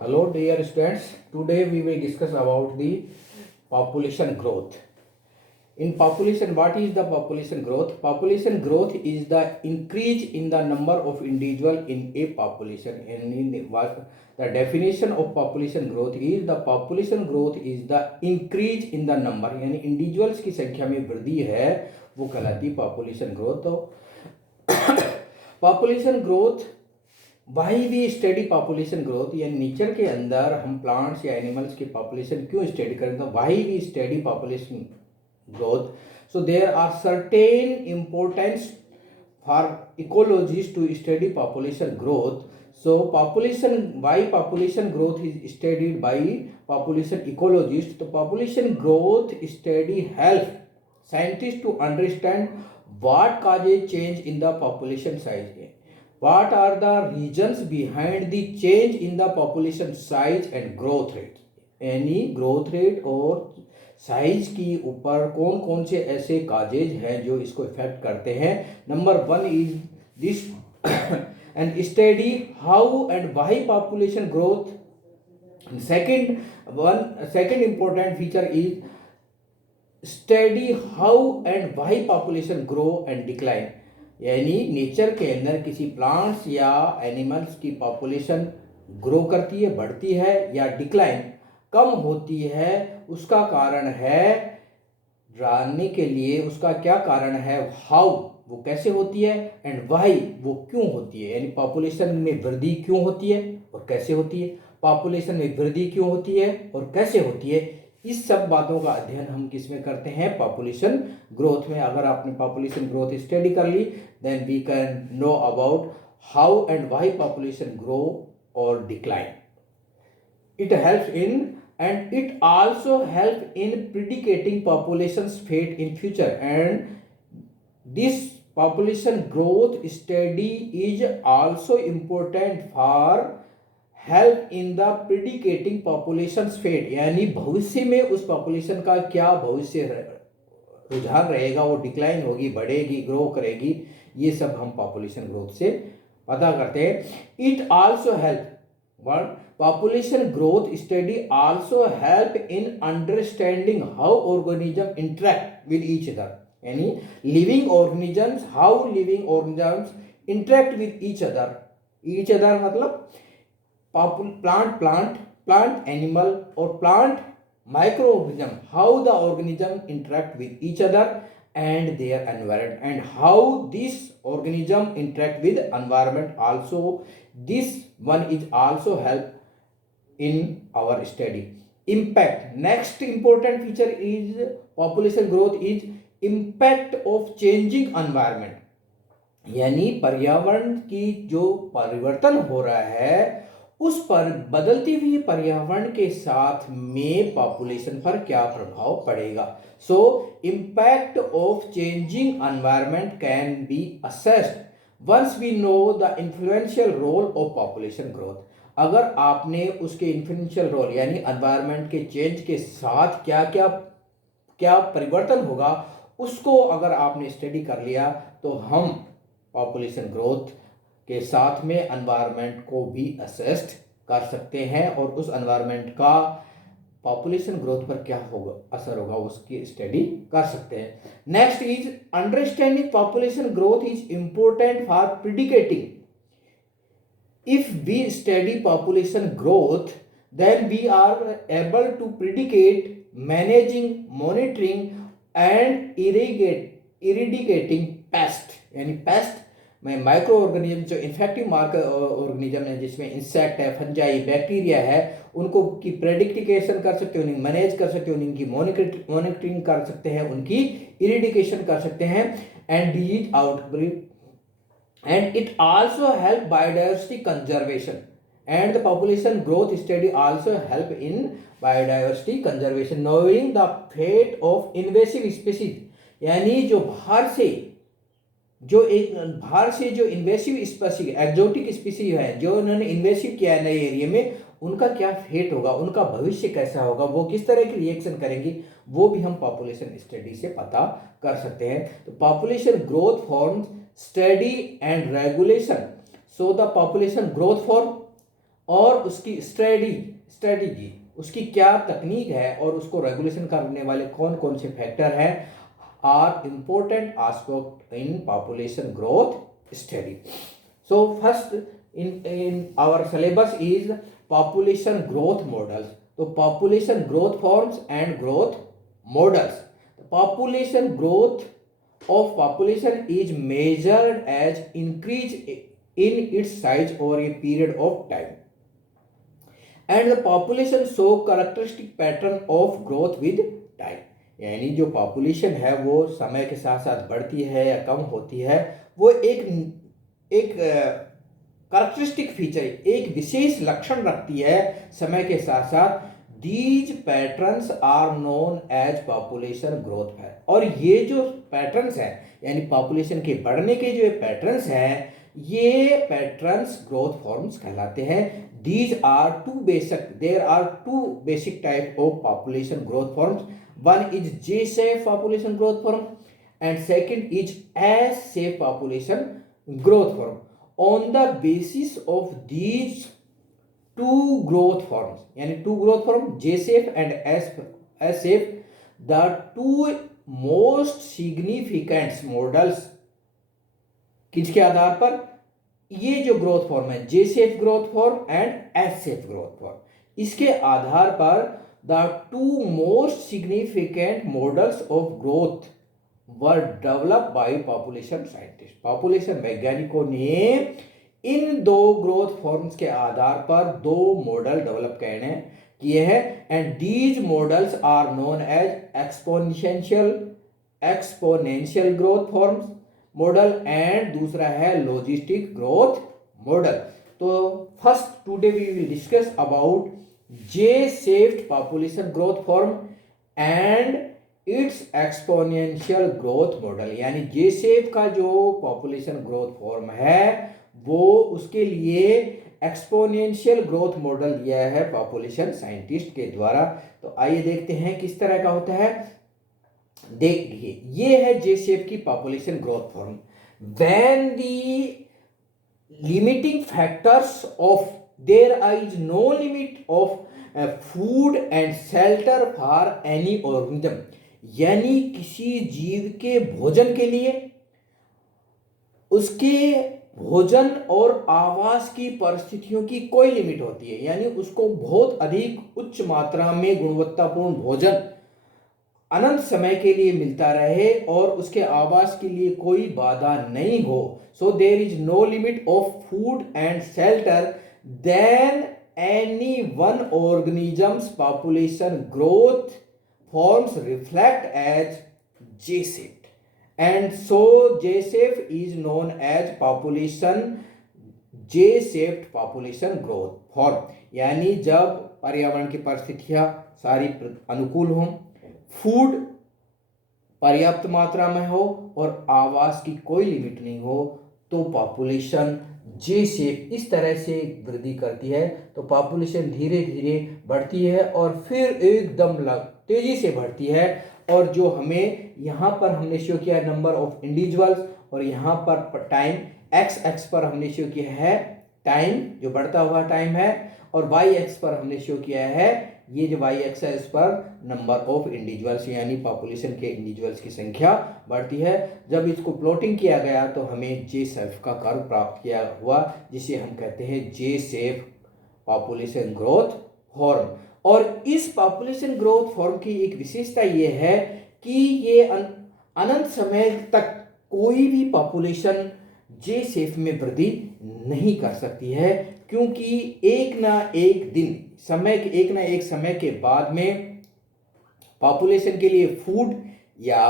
Hello, dear students. Today we will discuss about the population growth. In population, what is the population growth? Population growth is the increase in the number of individual in a population. And the definition of population growth is the population growth is the increase in the number, यानी individuals की संख्या में वृद्धि है वो कहलाती population growth. तो population growth Y भी स्टडी पॉपुलेशन ग्रोथ या नेचर के अंदर हम प्लांट्स या एनिमल्स की पॉपुलेशन क्यों स्टडी करें तो वाई भी study population growth. So there are certain importance for ecologist to study population growth. So population why population growth is studied by population ecologist. तो population growth study help scientist to understand what causes change in the population size. What are the reasons behind the change in the population size and growth rate? यानी growth rate और size की ऊपर कौन कौन से ऐसे causes हैं जो इसको इफेक्ट करते हैं. Number 1 is this and study how and why population growth. Second important feature is study how and why population grow and decline. यानी नेचर के अंदर किसी प्लांट्स या एनिमल्स की पॉपुलेशन ग्रो करती है, बढ़ती है या डिक्लाइन कम होती है, उसका कारण है जानने के लिए उसका क्या कारण है, हाउ वो कैसे होती है, एंड वाई वो क्यों होती है. यानी पॉपुलेशन में वृद्धि क्यों होती है और कैसे होती है, पॉपुलेशन में वृद्धि क्यों होती है और कैसे होती है. इस सब बातों का अध्ययन हम किस में करते हैं, पॉपुलेशन ग्रोथ में. अगर आपने पॉपुलेशन ग्रोथ स्टडी कर ली then we can know about how and why population grow और decline. It helps in and it also help in predicting population's fate in future, and this population growth study is also important for help in the predicting population fate. यानी भविष्य में उस population का क्या भविष्य रुझान रहेगा, वो डिक्लाइन होगी, बढ़ेगी, ग्रो करेगी, ये सब हम पॉपुलेशन ग्रोथ से पता करते हैं. It also help population growth study also help in understanding how organism interact with each other. यानी living organisms, how living organisms interact with each other. Each other मतलब plant animal or plant microorganism, how the organism interact with each other and their environment, and how this organism interact with environment also. This one is also help in our study. Impact, next important feature is population growth is impact of changing environment. यानी पर्यावरण की जो परिवर्तन हो रहा है उस पर बदलती हुई पर्यावरण के साथ में पॉपुलेशन पर क्या प्रभाव पड़ेगा. So impact of changing environment can be assessed once we know the influential role of population growth. अगर आपने उसके इन्फ्लुएंशियल रोल यानी एनवायरनमेंट के चेंज के साथ क्या क्या क्या परिवर्तन होगा उसको अगर आपने स्टडी कर लिया तो हम पॉपुलेशन ग्रोथ के साथ में एनवायरनमेंट को भी असेस्ट कर सकते हैं और उस एनवायरनमेंट का पॉपुलेशन ग्रोथ पर क्या होगा, असर होगा, उसकी स्टडी कर सकते हैं. Next is understanding population growth is important for predicting. If we study population growth then we are able to predict managing, monitoring and eradicating pest. यानी पेस्ट में माइक्रो ऑर्गेनिज्म जो इन्फेक्टिव ऑर्गेनिज्म है जिसमें insect है, fungi, bacteria है, उनको की प्रेडिक्टिकेशन कर सकते हैं, उन्हें मैनेज कर सकते हैं, उनकी मॉनिटरिंग कर सकते हैं, उनकी इरिडिकेशन कर सकते हैं and disease outbreak. And it also help biodiversity conservation and the population growth study also help in biodiversity conservation. Knowing the fate of invasive species. यानी जो बाहर से जो इन्वेसिव स्पीसीज, एक्जोटिक स्पीसीज है जो उन्होंने इन्वेसिव किया है नए एरिया में, उनका क्या फेट होगा, उनका भविष्य कैसा होगा, वो किस तरह की रिएक्शन करेंगी, वो भी हम पॉपुलेशन स्टडी से पता कर सकते हैं. तो population growth forms study and regulation. So the population growth form और उसकी स्ट्रेटजी उसकी क्या तकनीक है और उसको रेगुलेशन करने वाले कौन कौन से फैक्टर हैं are important aspect in population growth study. So first in our syllabus is population growth models. So population growth forms and growth models. The population growth of population is measured as increase in its size over a period of time. And the population show characteristic pattern of growth with time. यानी जो population है वो समय के साथ साथ बढ़ती है या कम होती है, वो एक कैरेक्टरिस्टिक फीचर, एक विशेष लक्षण रखती है समय के साथ साथ. These patterns are known as population growth है. और ये जो पैटर्न्स हैं यानी पॉपुलेशन के बढ़ने के जो पैटर्न्स हैं, ये पैटर्न्स ग्रोथ फॉर्म्स कहलाते हैं. These are there are two basic type of population growth forms. One is J shape population growth form and second is S-shape population growth form. On the basis of these two growth forms, यानी two growth form J-shape and S-shape, the two most significant models किसके आधार पर, ये जो growth form है J shape growth form and S shape growth form, इसके आधार पर the two most significant models of growth were develop by population scientist. Population वैज्ञानिकों ने इन दो ग्रोथ फॉर्म्स के आधार पर दो मॉडल डेवलप किए हैं. And these models are known as exponential growth forms model and दूसरा है लॉजिस्टिक ग्रोथ मॉडल. तो first today we will discuss about J shaped population growth form and its exponential growth model. यानी J shape का जो population growth form है वो उसके लिए एक्सपोनेंशियल ग्रोथ मॉडल दिया है पॉपुलेशन साइंटिस्ट के द्वारा. तो आइए देखते हैं किस तरह का होता है. देखिए ये है जे शेप की population growth form. When the limiting factors of there is no limit of food and shelter for any organism. यानी किसी जीव के भोजन के लिए उसके भोजन और आवास की परिस्थितियों की कोई लिमिट होती है. यानी उसको बहुत अधिक उच्च मात्रा में गुणवत्तापूर्ण भोजन अनंत समय के लिए मिलता रहे और उसके आवास के लिए कोई बाधा नहीं हो. So there is no limit of food and shelter, then any one organism's population growth forms reflect as J-shaped, and so J-shape is known as J-shaped population growth form. यानी जब पर्यावरण की परिस्थितियां सारी अनुकूल हों, फूड पर्याप्त मात्रा में हो और आवास की कोई लिमिट नहीं हो, तो पॉपुलेशन जे शेप इस तरह से वृद्धि करती है. तो पॉपुलेशन धीरे धीरे बढ़ती है और फिर एकदम तेजी से बढ़ती है. और जो हमें यहाँ पर हमने शो किया नंबर ऑफ इंडिविजुअल्स और यहाँ पर टाइम एक्स एक्स पर हमने शो किया है टाइम, जो बढ़ता हुआ टाइम है, और वाई एक्स पर हमने शो किया है ये जो वाई एक्स है इस पर नंबर ऑफ इंडिविजुअल्स यानी पॉपुलेशन के इंडिविजुअल्स की संख्या बढ़ती है. जब इसको प्लॉटिंग किया गया तो हमें जे शेप का कर्व प्राप्त किया हुआ जिसे हम कहते हैं जे शेप पॉपुलेशन ग्रोथ फॉर्म. और इस पॉपुलेशन ग्रोथ फॉर्म की एक विशेषता ये है कि ये अनंत समय तक कोई भी पॉपुलेशन जे शेप में वृद्धि नहीं कर सकती है, क्योंकि एक ना एक समय के बाद में पॉपुलेशन के लिए फूड या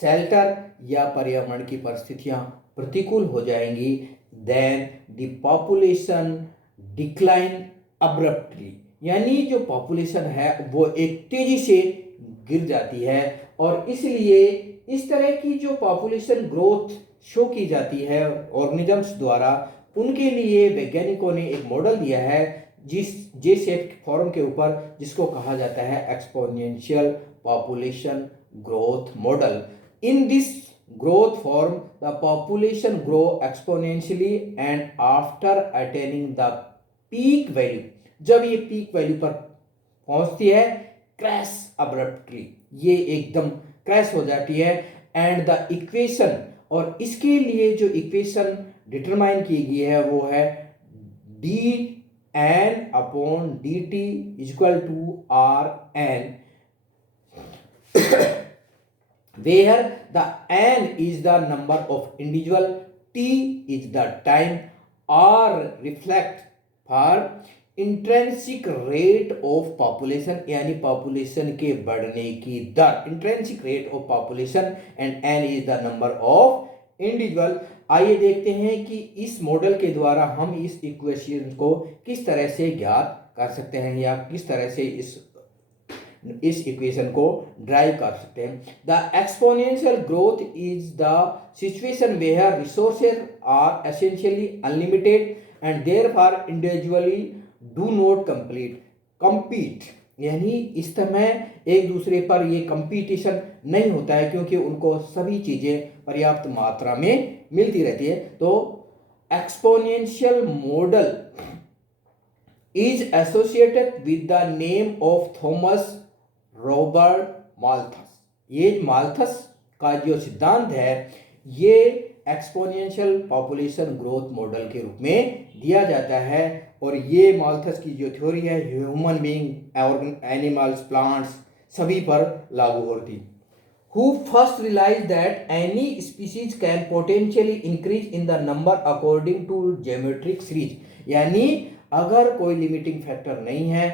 शेल्टर या पर्यावरण की परिस्थितियां प्रतिकूल हो जाएंगी. Then the population decline abruptly, यानी जो पॉपुलेशन है वो एक तेजी से गिर जाती है. और इसलिए इस तरह की जो पॉपुलेशन ग्रोथ शो की जाती है ऑर्गेनिजम्स द्वारा, उनके लिए वैज्ञानिकों ने एक मॉडल दिया है जिस जे शेप फॉर्म के ऊपर, जिसको कहा जाता है exponential population growth model. In this growth form the population grow exponentially and after attaining the peak value, जब ये पीक वैल्यू पर पहुंचती है, क्रैश अब्रप्टली, ये एकदम क्रैश हो जाती है। एंड द इक्वेशन, और इसके लिए जो इक्वेशन डिटरमाइन की गई है वो है D N upon D T equal to R N, where the n is the number of individual, t is the time, r reflect for intrinsic rate of population, यानी पॉपुलेशन के बढ़ने की दर, intrinsic rate of population, and N is the number of individual. आइए देखते हैं कि इस मॉडल के द्वारा हम इस इक्वेशन को किस तरह से ज्ञात कर सकते हैं, या किस तरह से इस इक्वेशन को ड्राइव कर सकते हैं। The exponential growth is the situation where resources are essentially unlimited and therefore individually do not compete, यानी इस समय एक दूसरे पर ये कंपटीशन नहीं होता है, क्योंकि उनको सभी चीजें पर्याप्त मात्रा में मिलती रहती है। तो exponential model is associated with the name of Thomas Robert Malthus. ये माल्थस का जो सिद्धांत है ये एक्सपोनेंशियल पॉपुलेशन ग्रोथ मॉडल के रूप में दिया जाता है, और ये माल्थस की जो थ्योरी है ह्यूमन बीइंग, एनिमल्स, प्लांट्स सभी पर लागू होती। Who first realized that any species can potentially increase in the number according to geometric series, यानी अगर कोई लिमिटिंग फैक्टर नहीं है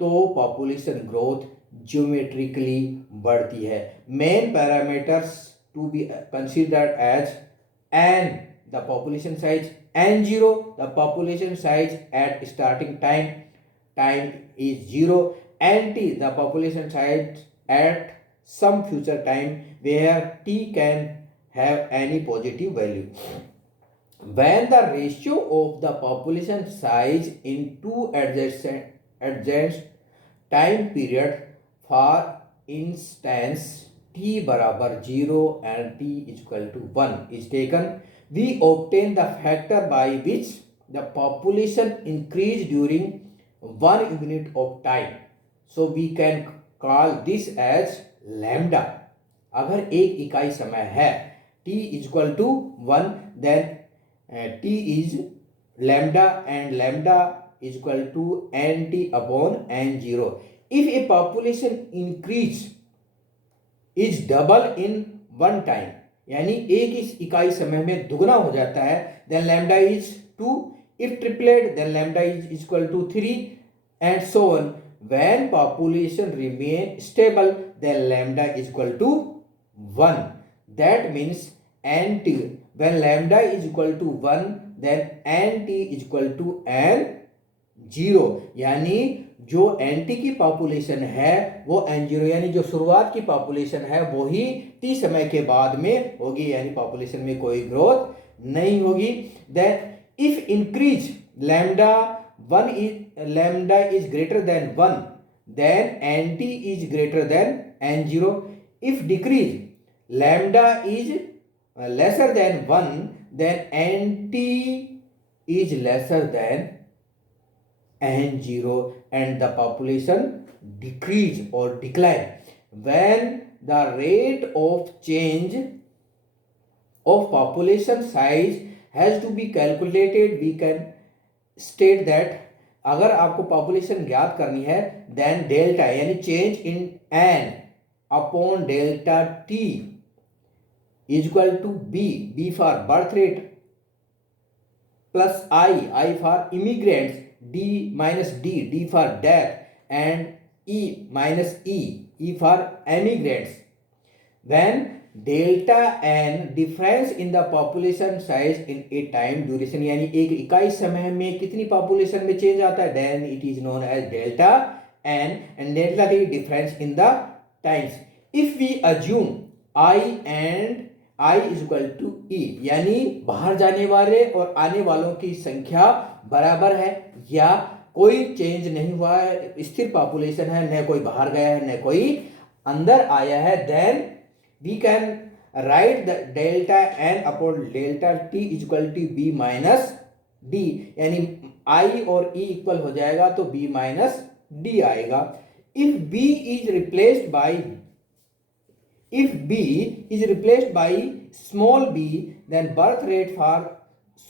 तो पॉपुलेशन ग्रोथ ज्योमेट्रिकली बढ़ती है। Main parameters to be considered as n the population size, n0 the population size at starting time is 0, nt the population size at some future time where t can have any positive value. When the ratio of the population size in two adjacent time period, for instance t बराबर 0 and t is equal to 1 is taken, we obtain the factor by which the population increase during 1 unit of time. So we can call this as lambda. अगर एक इकाई समय है t is equal to 1, then t is lambda and lambda is equal to nt upon n0. If a population increase is double in one time, यानी एक इस इकाई समय में दुगना हो जाता है, then lambda is 2. If triplet, then lambda is equal to 3 and so on. When population remain stable, then lambda is equal to 1. That means nt, when lambda is equal to 1, then nt is equal to n0, यानी जो n t की population है वो n0, यानी जो शुरुआत की population है वो ही टी समय के बाद में होगी, यानी पॉपुलेशन में कोई ग्रोथ नहीं होगी। Then if increase lambda is greater than 1, then NT is greater than n0. If decrease lambda is lesser than 1, then nt is lesser than n0 and the population decrease or decline. When the rate of change of population size has to be calculated, we can state that अगर आपको population ज्ञात करनी है then delta यानी change in n upon delta t is equal to b for birth rate plus I for immigrants, d minus d for death, and e minus e for emigrants. When delta n difference in the population size in a time duration, यानी एक इकाई समय में कितनी population में change आता है, then it is known as delta n, and delta t difference in the times. If we assume I and I is equal to e, यानी बाहर जाने वाले और आने वालों की संख्या बराबर है या कोई चेंज नहीं हुआ है, स्थिर पॉपुलेशन है, न कोई बाहर गया है न कोई अंदर आया है, then we can write the delta n upon delta t is equal to b minus d, यानी आई और ई इक्वल हो जाएगा तो बी माइनस डी आएगा। If B is replaced by if b is replaced by small b, then birth rate for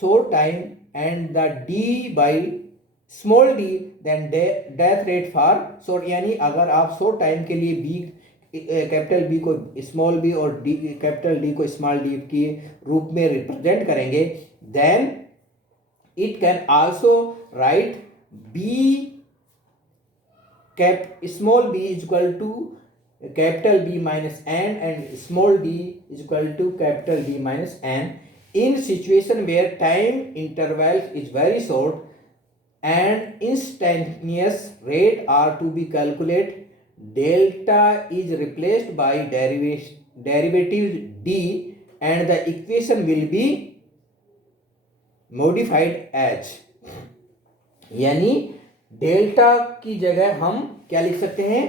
short time and the d by small d, then death rate for short। यानी अगर आप short time के लिए b capital B को small B और D capital D को small D के रूप में रिप्रेजेंट करेंगे, then it can also write B cap small B is equal to capital B minus n and small d is equal to capital D minus n in situation where time interval is very short and instantaneous rate are to be calculated. Delta is replaced by derivative d and the equation will be modified as, यानी delta की जगह हम क्या लिख सकते हैं,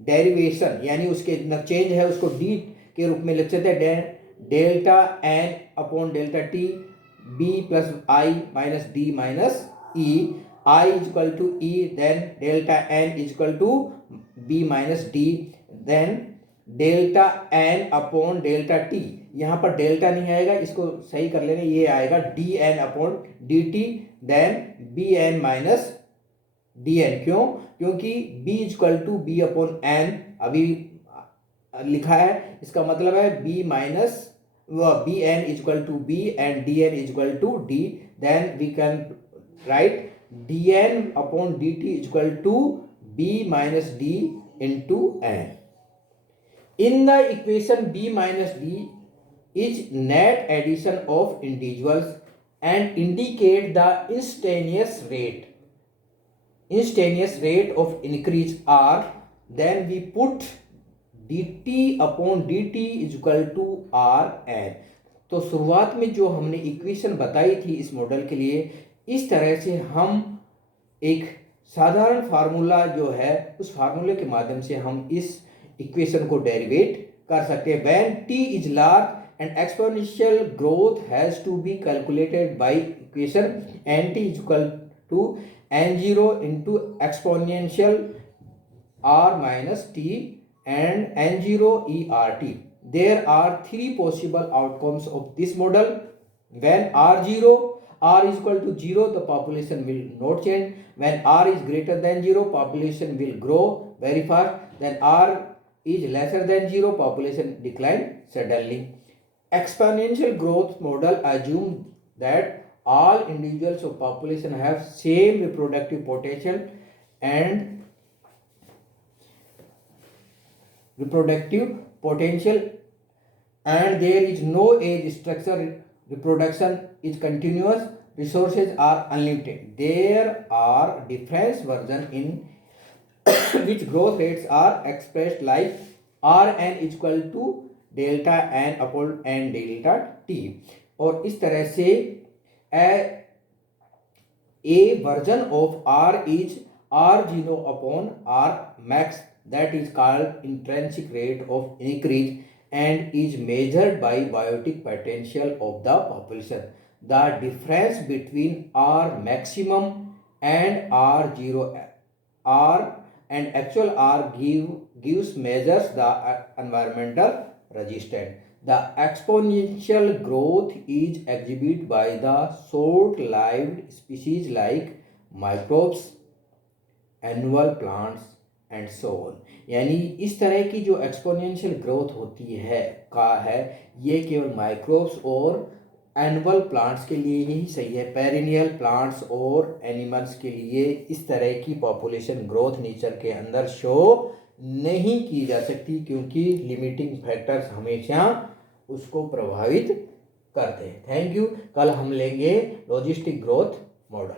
derivation, यानी उसके चेंज है उसको डी के रूप में लिख सकते हैं, delta N upon delta T B plus I minus D minus E, I is equal to E, then delta N is equal to B minus D, then delta N upon delta T, यहाँ पर delta नहीं आएगा, इसको सही कर लेंगे, ये आएगा D N upon D T, then B N minus D N. क्यों? क्योंकि b equal to B upon N अभी लिखा है, इसका मतलब है b minus B N equal to B and D N equal to D, then we can write D N upon D T equal to B minus D into N. In the equation b minus D is net addition of individuals and indicate the instantaneous rate of increase r, then we put dt upon dt is equal to rn। तो शुरुआत में जो हमने equation बताई थी इस model के लिए, इस तरह से हम एक साधारण फार्मूला जो है उस फार्मूले के माध्यम से हम इस इक्वेशन को डेरिवेट कर सकते हैं। When t is large and exponential growth has to be calculated by equation nt is equal to n0 into exponential r minus t and n0 ert। There are three possible outcomes of this model. When r is equal to 0, the population will not change. When r is greater than 0, population will grow very fast. Then r is lesser than 0, population decline suddenly. Exponential growth model assumes that all individuals of population have same reproductive potential and there is no age structure, reproduction is continuous, resources are unlimited. There are different versions in which growth rates are expressed like Rn is equal to delta n upon n delta t। और इस तरह से a version of r is r0 upon r max, that is called intrinsic rate of increase and is measured by biotic potential of the population. The difference between r maximum and r0 r and actual r gives measures the environmental resistance. The exponential growth is exhibited by the short-lived species like microbes, annual plants and so on। यानी इस तरह की जो exponential growth होती है ये केवल microbes और एनुअल प्लांट्स के लिए ही सही है। पेरिनियल प्लांट्स और एनिमल्स के लिए इस तरह की पॉपुलेशन ग्रोथ नेचर के अंदर शो नहीं की जा सकती, क्योंकि लिमिटिंग फैक्टर्स हमेशा उसको प्रभावित करते हैं। Thank you. कल हम लेंगे लॉजिस्टिक ग्रोथ मॉडल।